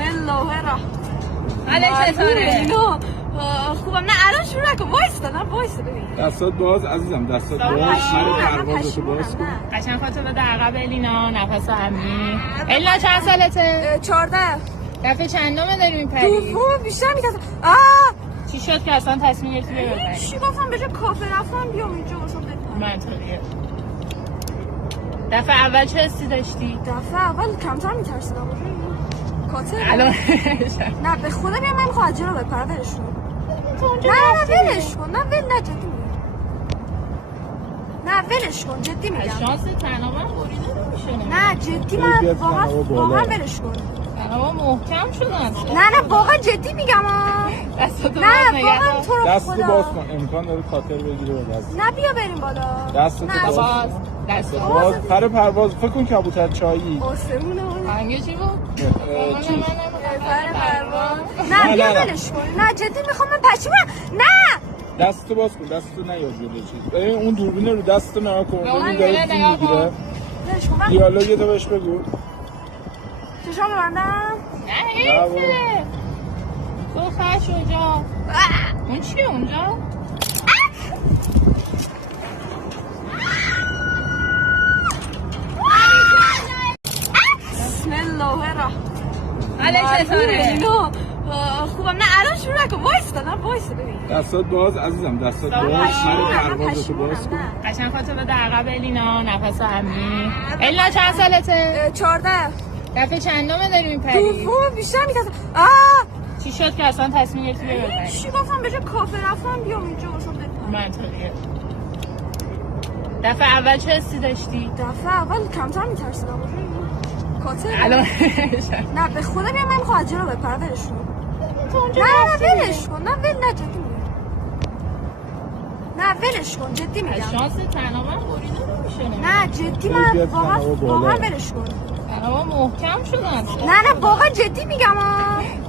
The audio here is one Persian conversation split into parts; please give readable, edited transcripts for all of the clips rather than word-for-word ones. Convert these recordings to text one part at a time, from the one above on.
بسم الله الرحمن حالت چطوره؟ خوبم. نه الان شروع نکن، وایستا. نه وایستا ببین دستات باز عزیزم، دستات باز. پروازتو باز کن. قشنگ خودتو بده عقب الینا، نفس عمیق. الینا چند سالته؟ 14. دفعه چندمه داری میپری؟ دوم بیشتر میترسم. چی شد که اصلا تصمیم گرفتی ببری؟ چی گفتم به جای کافه رفتم بیام اینجا واسه بپرم. منطقیه. دفعه اول چه حسی داشتی؟ دفعه اول کمتر میترسیدم. کاتر الان نه به خدا بیام، من میخوام از جلو بپرم. ولش کن. نه ولش کن. نه نه جدی میگم. نه ولش کن، جدی میگم. شانس تنابم بریده نمیشه. نه جدی من واقعا ولش کن. تنابم محکم شدن. نه واقعا جدی میگم. دستاتو نه واقعا تو رو دستو خدا. باز کن، امکان داره خاطر بگیره به دست. نه بیا بریم بالا. دستو باز. دستو باز. پر پرواز فکر کن کبوتر چایی. آسمونه. آهنگ چی بود؟ چی؟ پر پرواز. نه بیا ولش کن. نه جدی میخوام من پچی برم. نه دستو باز کن، دستو نیاد جلوی چیز. ببین اون دوربین رو دستو نگاه کن. اون ببین داره فیلم نگاه کن. میگیره. ولش کن. من دیالوگتو بهش بگو. چشام ببندم. نه ایسه تو خش اونجا. اون چیه اونجا؟ بسم الله الرحمن حالت چطوره؟ خوبم. نه الان شروع نکن، وایستا. نه وایستا ببین دستات باز عزیزم، دستات باز. پر پروازتو باز کن. قشنگ خودتو بده عقب الینا، نفس عمیق. الینا چند سالته؟ 14. دفعه چندمه داری میپری؟ دوم بیشتر میترسم. چی شد که اصلا تصمیم گرفتی ببری؟ چی گفتم به جای کافه رفتم بیام اینجا واسه بپرم. منطقیه. دفعه اول چه حسی داشتی؟ دفعه اول کمتر میترسیدم. کاتر الان نه به خدا بیام، من میخوام از جلو بپرم. ولش کن. نه ولش کن. نه نه جدی میگم. نه ولش کن، جدی میگم. شانس تنابم بریده نمیشه. نه جدی من واقعا ولش کن. تنابم محکم شدن. نه واقعا جدی میگم.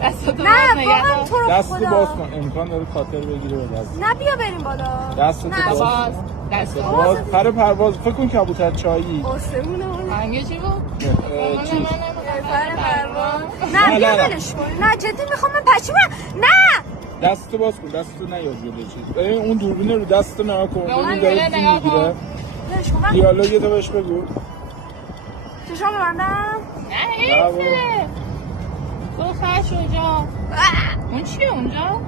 دستاتو نه واقعا تو رو دستو باز خدا. کن، امکان داره خاطر بگیره به دست. نه بیا بریم بالا. دستو باز. دستو باز. پر پرواز فکر کن کبوتر چایی. آسمونه. آهنگ چی بود؟ چی؟ پر پرواز. نه بیا ولش کن. نه جدی میخوام من پچی برم. نه دستو باز کن، دستو نیاد جلوی چیز. ببین اون دوربین رو دستو نگاه کن. اون ببین داره فیلم نگاه کن. میگیره. ولش کن. من دیالوگتو بهش بگو. چشام ببندم. نه ایسه تو خش اونجا. اون چیه اونجا؟